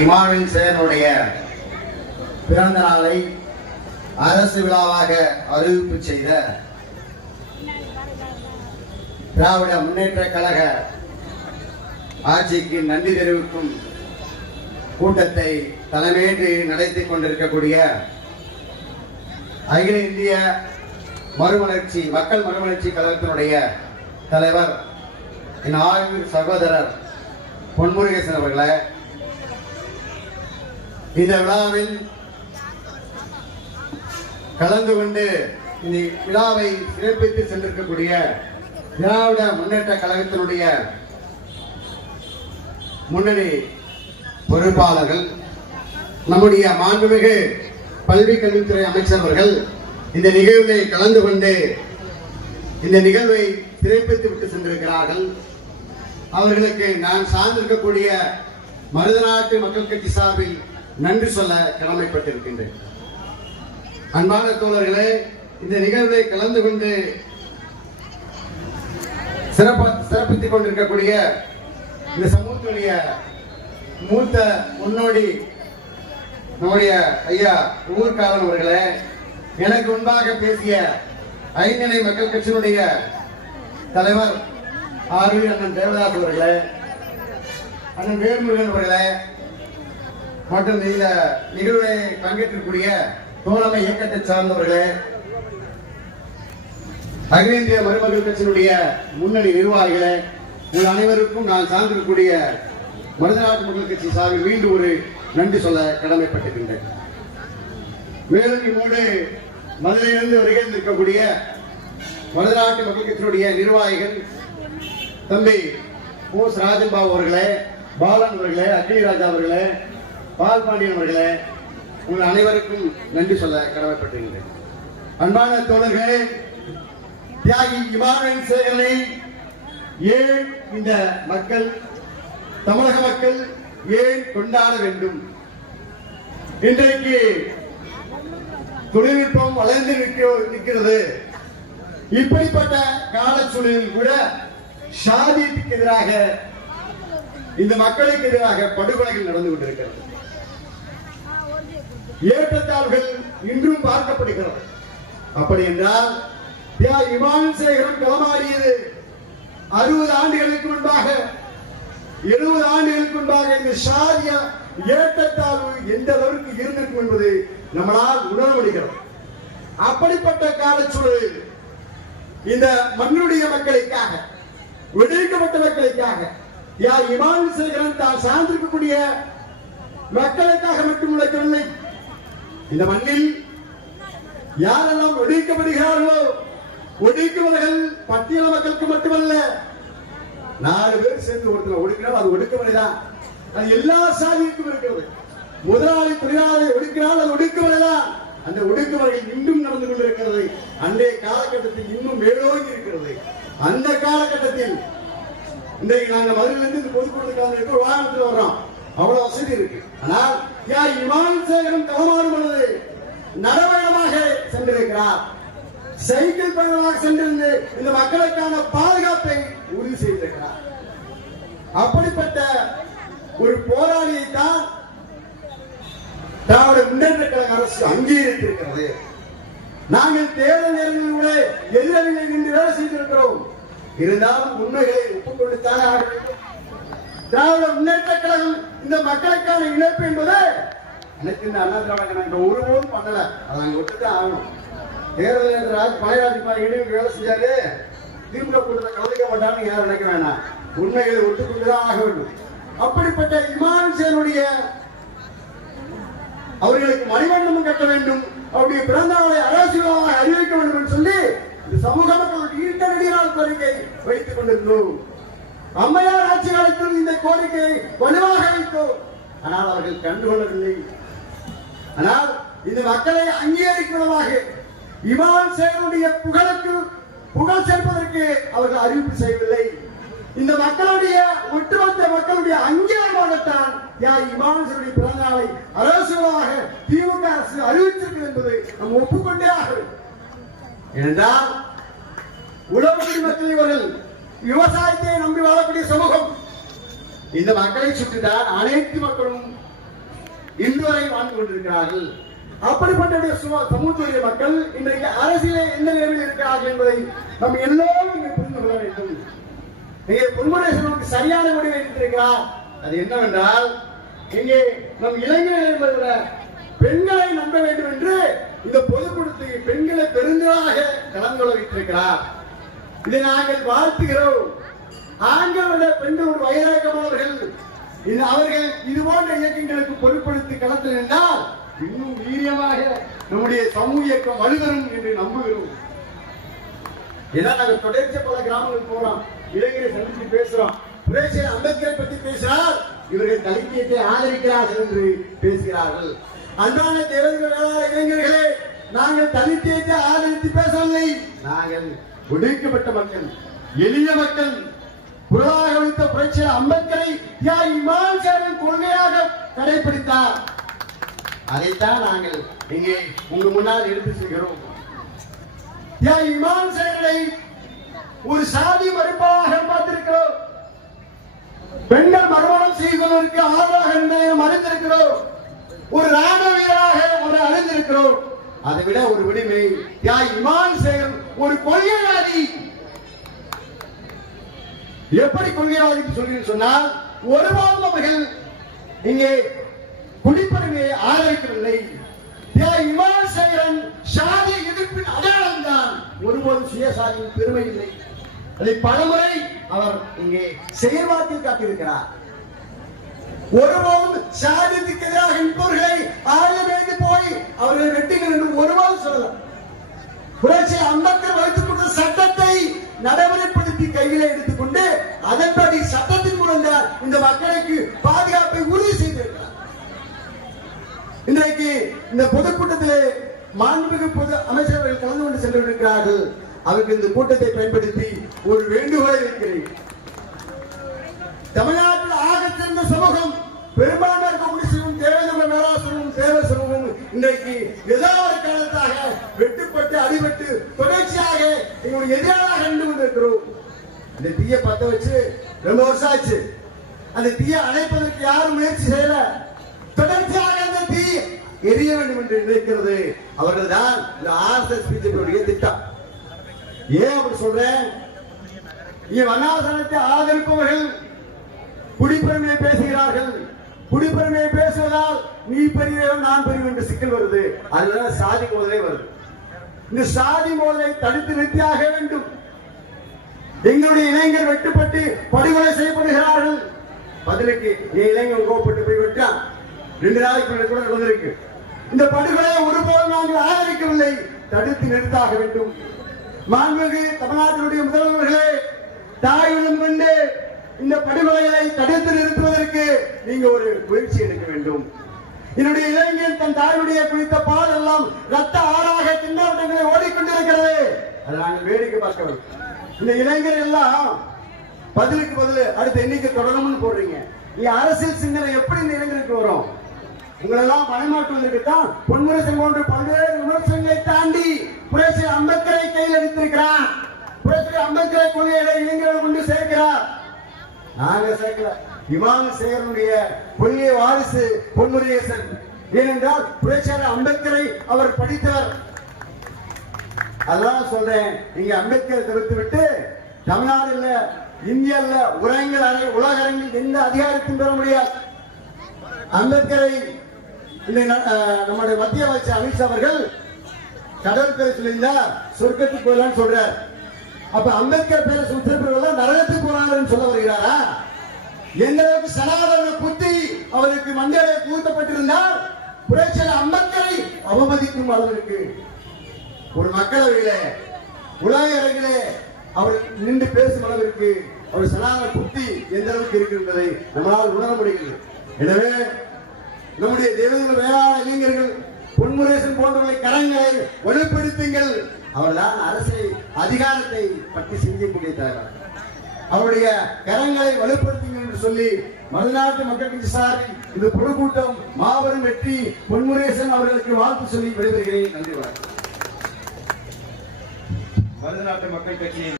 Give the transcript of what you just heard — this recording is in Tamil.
இமானுவேல் சேகரனுடைய பிறந்த நாளை அரசு விழாவாக அறிவிப்பு செய்த திராவிட முன்னேற்ற கழக ஆட்சிக்கு நன்றி தெரிவிக்கும் கூட்டத்தை தலைமையேற்று நடத்தி கொண்டிருக்கக்கூடிய அகில இந்திய மக்கள் மறுமலர்ச்சி கழகத்தினுடைய தலைவர் என் ஆய்வு சகோதரர் பொன்முருகேசன் அவர்களே, இந்த விழாவில் கலந்து கொண்டு இந்த விழாவை சிறப்பித்து சென்றிருக்கக்கூடிய திராவிட முன்னேற்ற கழகத்தினுடைய முன்னணி பொறுப்பாளர்கள், நம்முடைய மாண்புமிகு பல்வி கல்வித்துறை அமைச்சர் அவர்கள் இந்த நிகழ்வை கலந்து கொண்டு இந்த நிகழ்வை சிறப்பித்து விட்டு சென்றிருக்கிறார்கள். அவர்களுக்கு நான் சார்ந்திருக்கக்கூடிய மருதநாட்டு மக்கள் கட்சி சார்பில் நன்றி சொல்ல கடமைப்பட்டிருக்கின்றேன். அன்பான தோழர்களே, இந்த நிகழ்வை கலந்து கொண்டு சிறப்பித்துக் கொண்டிருக்கக்கூடிய இந்த சமூகத்துடைய மூத்த முன்னோடி நம்முடைய ஐயா ஊர்காவல் அவர்களே, எனக்கு முன்பாக பேசிய ஐந்தணை மக்கள் கட்சியினுடைய தலைவர் ஆர்வி அண்ணன் தேவதாஸ் அவர்களே, அண்ணன் வேல்முருகன் அவர்களே, மற்றும் இந்த நிகழ்வை பங்கேற்றக்கூடிய தோழமை இயக்கத்தை சார்ந்தவர்களே, அகில இந்திய மருமகள் கட்சியினுடைய முன்னணி நிர்வாகிகளே, உங்கள் அனைவருக்கும் நான் சார்ந்திருக்கக்கூடிய மருதநாட்டு மக்கள் கட்சி சார்பில் மீண்டும் ஒரு நன்றி சொல்ல கடமைப்பட்டிருக்கின்றேன். மேலும் இம்மோடு மதுரையிலிருந்து வருகை இருக்கக்கூடிய மருதநாட்டு மக்கள் கட்சியினுடைய நிர்வாகிகள் தம்பி போஸ் ராஜன் பாபு அவர்களே, பாலன் அவர்களே, அக்னி ராஜா அவர்களே, பால் பாண்டியன் அவர்களே, உங்கள் அனைவருக்கும் நன்றி சொல்ல கடமைப்பட்டிருக்கின்றேன். அன்பான தோழர்களே, தியாகி இமானுவேல் சேகரனை ஏன் இந்த மக்கள், தமிழக மக்கள் ஏன் கொண்டாட வேண்டும்? இன்றைக்கு தொழில்நுட்பம் வளர்ந்து நிற்கிறது. இப்படிப்பட்ட கால சூழலில் கூட சாதிக்கு எதிராக, இந்த மக்களுக்கு எதிராக படுகொலைகள் நடந்து கொண்டிருக்கிறது. ஏற்றத்தாழ்வுகள் இன்றும் பார்க்கப்படுகிறது. அப்படி என்றால் இமானுவேல் சேகரன் களமாடியது 60 ஆண்டுகளுக்கு முன்பாக, 70 ஆண்டுகளுக்கு முன்பாக இந்த சாதிய ஏற்றத்தாழ்வு எந்த அளவுக்கு இருந்திருக்கும் என்பது நம்மளால் உணர முடிகிறது. அப்படிப்பட்ட காலச்சூழலில் இந்த மண்ணுடைய மக்களுக்காக, விடுவிக்கப்பட்ட மக்களுக்காக இமானுவேல் சேகரன் தான் சார்ந்திருக்கக்கூடிய மக்களுக்காக மட்டும் உழைக்கவில்லை. இந்த மண்ணில் யாரெல்லாம் ஒடுக்கப்படுகிறார்களோ, ஒடுக்குவர்கள் பட்டியல மக்களுக்கு மட்டுமல்ல, 4 பேர் சேர்ந்து ஒருத்தர் ஒடுக்கினால் அது ஒடுக்குவதைதான். அது எல்லா சாதிக்கும் இருக்கிறது. முதலாளி தொழிலாளரை ஒடுக்கினால் அது ஒடுக்குவதைதான். அந்த ஒடுக்குவர்கள் இன்னும் நடந்து கொண்டிருக்கிறது. அன்றைய காலகட்டத்தில் இன்னும் மேலோங்கி இருக்கிறது. அந்த காலகட்டத்தில் இன்றைக்கு நாங்கள் மதுரையிலிருந்து இந்த பொதுக்கூட்டத்துக்கு ஒரு வாகனத்தில் வர்றோம், அவ்வளவு வசதி இருக்கு. ஆனால் இமானுவேல் சேகரன் களமாடும் பொழுது நடவடிக்கையாக சென்றிருக்கிறார். சைக்கிள் பயணமாக சென்றிருந்து இந்த மக்களுக்கான பாதுகாப்பை உறுதி செய்திருக்கிறார். அப்படிப்பட்ட ஒரு போராளியை தான் திராவிட முன்னேற்ற கழக அரசு அங்கீகரித்திருக்கிறது. நாங்கள் தேர்தல் நேரங்களில் எதிரணிகளை நின்று வேலை செய்திருக்கிறோம். இருந்தாலும் உண்மைகளை ஒப்புக்கொண்டுத்தானே ஆக வேண்டும். திராவிட முன்னேற்ற கழகம் இந்த மக்களுக்கான இழப்பு என்பது எனக்கு இந்த அண்ணா திராவிட கழகம் ஒருபோதும் பண்ணல. அதை நாங்கள் விட்டுதான் ஆகணும். தேர்தல் நேரத்தில் பழையாதிப்பாக இடைவெளி வேலை செஞ்சாரு, திமுக கூட்டத்தை கவனிக்க மாட்டான்னு யாரும் நினைக்க வேண்டாம். உண்மைகளை ஒத்துக்கொண்டுதான் ஆக வேண்டும். அப்படிப்பட்ட இமானுவேல் சேகரனுடைய அவர்களுக்கு மணிமண்டபம் கட்ட வேண்டும், அவருடைய பிறந்த நாளை அரசியலாக அறிவிக்க வேண்டும் என்று சொல்லி இந்த சமூக மக்களுக்கு நீண்ட நெடியால் கோரிக்கை வைத்துக் கொண்டிருந்தோம். அம்மையார் ஆட்சி காலத்தில் இந்த கோரிக்கையை வலுவாக வைத்தோம். ஆனால் அவர்கள் கண்டுகொள்ளவில்லை. ஆனால் இந்த மக்களை அங்கீகரிக்கிறதாக இமானுவேல் சேகரனுடைய புகழுக்கு புகழ் சேர்ப்பதற்கு அவர்கள் அறிவிப்பு செய்யவில்லை. இந்த மக்களுடைய ஒட்டுமொத்த மக்களுடைய அங்கீகாரமாகத்தான் இமானுவேல் சேகரனுடைய பிறந்த நாளை அரசுகளாக திமுக அரசு அறிவித்திருக்கிறது என்பதை நாம் ஒப்புக்கொண்டே ஆக வேண்டும். ஏனென்றால் உழவுக்குடி மக்கள் இவர்கள் விவசாயத்தை நம்பி வாழக்கூடிய சமூகம். இந்த மக்களை சுற்றிதான் அனைத்து மக்களும் இன்று வரை வாழ்ந்து கொண்டிருக்கிறார்கள். அப்படிப்பட்ட சமூகத்துடைய மக்கள் இன்றைக்கு அரசியலே எந்த நிலையில் இருக்கிறார்கள் என்பதை நாம் எல்லோரும் இங்கே புரிந்து கொள்ள வேண்டும். இங்கே பொன்முருகேசனுக்கு சரியான முடிவை எடுத்திருக்கிறார். அது என்னவென்றால், இங்கே நம் இளைஞர்கள் என்பதை விட பெண்களை நம்ப வேண்டும் என்று இந்த பொதுக்கூட்டத்தில் பெண்களை பெருந்தலாக கலந்து கொள்ள வைத்திருக்கிறார். இதை நாங்கள் வாழ்த்துகிறோம். ஆண்களோட பெண்களோட வைராகமானவர்கள் அவர்கள் இது போன்ற இயக்கங்களுக்கு பொறுப்படுத்தி களத்தில் நின்றால் இன்னும் வீரியமாக நம்முடைய சமூக இயக்கம் வலுவரும் என்று நம்புகிறோம். ஏன்னா நாங்கள் தொடர்ச்சி பல கிராமங்கள் போறோம், இளைஞரை சந்தித்து பேசுறோம். புரட்சியாளர் அம்பேத்கரை பற்றி பேசினால் இவர்கள் தலித்தியத்தை ஆதரிக்கிறார்கள் என்று பேசுகிறார்கள். அன்றாட தேவர்களான இளைஞர்களே, நாங்கள் தலித்தியத்தை ஆதரித்து பேசவில்லை. நாங்கள் ஒடுக்கப்பட்ட மக்கள், எளிய மக்கள். புரளாக வைத்த புரட்சியாளர் அம்பேத்கரை இமான் சேரன் கொள்கையாக கடைபிடித்தார். அதைத்தான் நாங்கள் இங்கே உங்க முன்னால் எடுத்து செல்கிறோம். இமான் சேரனை ஒரு சாதி மறுப்பாக பார்த்திருக்கிறோம். பெண்கள் மறுமணம் செய்வதற்கு ஆதரவாக மறைந்திருக்கிறோம். ஒரு ராணுவ வீரராக அவரை அறிந்திருக்கிறோம். அதை விட ஒரு விடுமை, இமான் சேரன் ஒரு கொள்கைவாதி. எப்படி கொள்கைவாதி சொல்லி சொன்னால், ஒருபோதும் அவர்கள் இங்கே குடிப்பெருமையை ஆதரிக்கவில்லை. இமான் சேரன் சாதி எதிர்ப்பின் அடையாளம் தான், ஒருபோதும் சுயசாதியின் பெருமை இல்லை. அதை பலமுறை அவர் இங்கே செயல்பாட்டில் காட்டியிருக்கிறார். ஒருபோதும் சாதியத்துக்கு எதிராக இருப்பவர்களை ஆயுதமேந்து போய் அவர்களை வெட்டுங்கள் என்று ஒருபோதும் சொல்லலாம். புரட்சியாளர் அம்பேத்கர் வைத்துக் கொண்ட சட்டத்தை நடைமுறைப்படுத்தி கையிலே எடுத்துக்கொண்டு அதன்படி சட்டத்தின் மூலம் இந்த மக்களுக்கு பாதுகாப்பை உறுதி செய்திருக்கிறார். இன்றைக்கு இந்த பொதுக்கூட்டத்திலே மாண்புமிகு பொது அமைச்சர்கள் கலந்து கொண்டு சென்றிருக்கிறார்கள். அவருக்கு இந்த கூட்டத்தை பயன்படுத்தி ஒரு வேண்டுகோளை வைக்கிறேன். தமிழ்நாட்டில் ஆக சிறந்த சமூகம் பெரும்பான்மை இருக்கக்கூடிய தேவேந்திர மேலாசனமும் தேவ சமூகம் இன்றைக்கு ஏதோ ஒரு காலத்தாக வெட்டுப்பட்டு அடிபட்டு தொடர்ச்சியாக எங்களுடைய எதிராக கண்டு கொண்டிருக்கிறோம். இந்த தீய பத்த வச்சு 2 வருஷம் ஆச்சு. அந்த தீய அணைப்பதற்கு யாரும் முயற்சி செய்யல. தொடர்ச்சியாக அந்த தீ எரிய வேண்டும் என்று நினைக்கிறது அவர்கள் தான் இந்த RSS பிஜேபியுடைய திட்டம். ஏன் அப்படி சொல்றேன்? இங்க வண்ணாசனத்தை ஆதரிப்பவர்கள் குடிப்பெருமையை பேசுகிறார்கள். குடிப்பெருமையை பேசுவதால் நீ பெரியவன் நான் பெரியவன் என்று சிக்கல் வருது. அதுதான் சாதி மோதலே வருது. இந்த சாதி மோதலை தடுத்து நிறுத்தியாக வேண்டும். எங்களுடைய இளைஞர் வெட்டுப்பட்டு படுகொலை செய்யப்படுகிறார்கள். பதிலுக்கு இளைஞர் கோப்பட்டு போய் வெட்டான் 2 நாளைக்கு கூட வந்திருக்கு. இந்த படுகொலை ஒருபோதும் நாங்கள் ஆதரிக்கவில்லை. தடுத்து நிறுத்தாக வேண்டும். மாண்புமிகு தமிழ்நாட்டினுடைய முதல்வர்களே, தாயுடன் கொண்டு இந்த படுகொலைகளை தடுத்து நிறுத்துவதற்கு நீங்க ஒரு முயற்சி எடுக்க வேண்டும். என்னுடைய இளைஞன் தன் தாயுடைய குடித்த பால் எல்லாம் ரத்த ஆறாக திண்டாட்டங்களை ஓடிக்கொண்டிருக்கிறது. அதை நாங்கள் வேடிக்கை பார்க்க வேண்டும். இந்த இளைஞர் எல்லாம் பதிலுக்கு பதில் அடுத்த எண்ணிக்கை தொடரணும்னு போடுறீங்க. நீ அரசியல் சிந்தனை எப்படி இந்த இளைஞருக்கு வரும்? உங்களெல்லாம் மனமாற்றுவதற்கு தான் பொன்முருகேசன் போன்று பல்வேறு விமர்சனங்களை தாண்டி புரட்சியாளர் அம்பேத்கரை கையில் எடுத்திருக்கிறார். புரட்சியாளர் அம்பேத்கரை கொள்கைகளை இளைஞர்கள் கொண்டு சேர்க்கிறார். நாங்க சேர்க்கல. இமான் சேரனுடைய கொள்கை வாரிசு பொன்முருகேசன். ஏனென்றால் புரட்சியாளர் அம்பேத்கரை அவர் படித்தவர். அதான் சொல்றேன். நீங்க அம்பேத்கரை தவிர்த்து விட்டு தமிழ்நாடு இல்ல, இந்தியா இல்ல, உலக அரங்கில் எந்த அதிகாரத்தையும் பெற முடியாது. அம்பேத்கரை நம்முடைய மத்திய அமைச்சர் அமித்ஷா அவர்கள் கடவுள் பேர் சொல்லியிருந்தா சொர்க்கத்துக்கு போகலான்னு சொல்றார். அப்ப அம்பேத்கர் பேரை சுற்றிருப்பவர்கள் நரகத்துக்கு போறாங்கன்னு சொல்ல வருகிறாரா? எந்த அளவுக்கு சனாதன புத்தி அவருக்கு மண்டலே புகுத்தப்பட்டிருந்தால் புரட்சியாளர் அம்பேத்கரை அவமதிக்கும் அளவிற்கு ஒரு மக்களவையில உலக அரங்கிலே அவர் நின்று பேசும் அளவிற்கு அவர் சனாதன புத்தி எந்த அளவுக்கு இருக்கு என்பதை நம்மளால் உணர முடிகிறது. எனவே நம்முடைய தேவேந்திர வேளாண் இளைஞர்கள் பொன்முருகேசன் போன்றவர்களை கரங்களை வலுப்படுத்துங்கள். அவர்தான் அரசை அதிகாரத்தை பற்றி சிந்திக்கக்கூடிய தலைவர். அவருடைய கரங்களை வலுப்படுத்துங்கள் என்று சொல்லி மறுநாட்டு மக்கள் கட்சி சார்பில் இந்த பொதுக்கூட்டம் மாபெரும் வெற்றி. பொன்முருகேசன் அவர்களுக்கு வாழ்த்து சொல்லி விடைபெறுகிறேன். நன்றி. வணக்கம். மருதநாட்டு மக்கள் கட்சி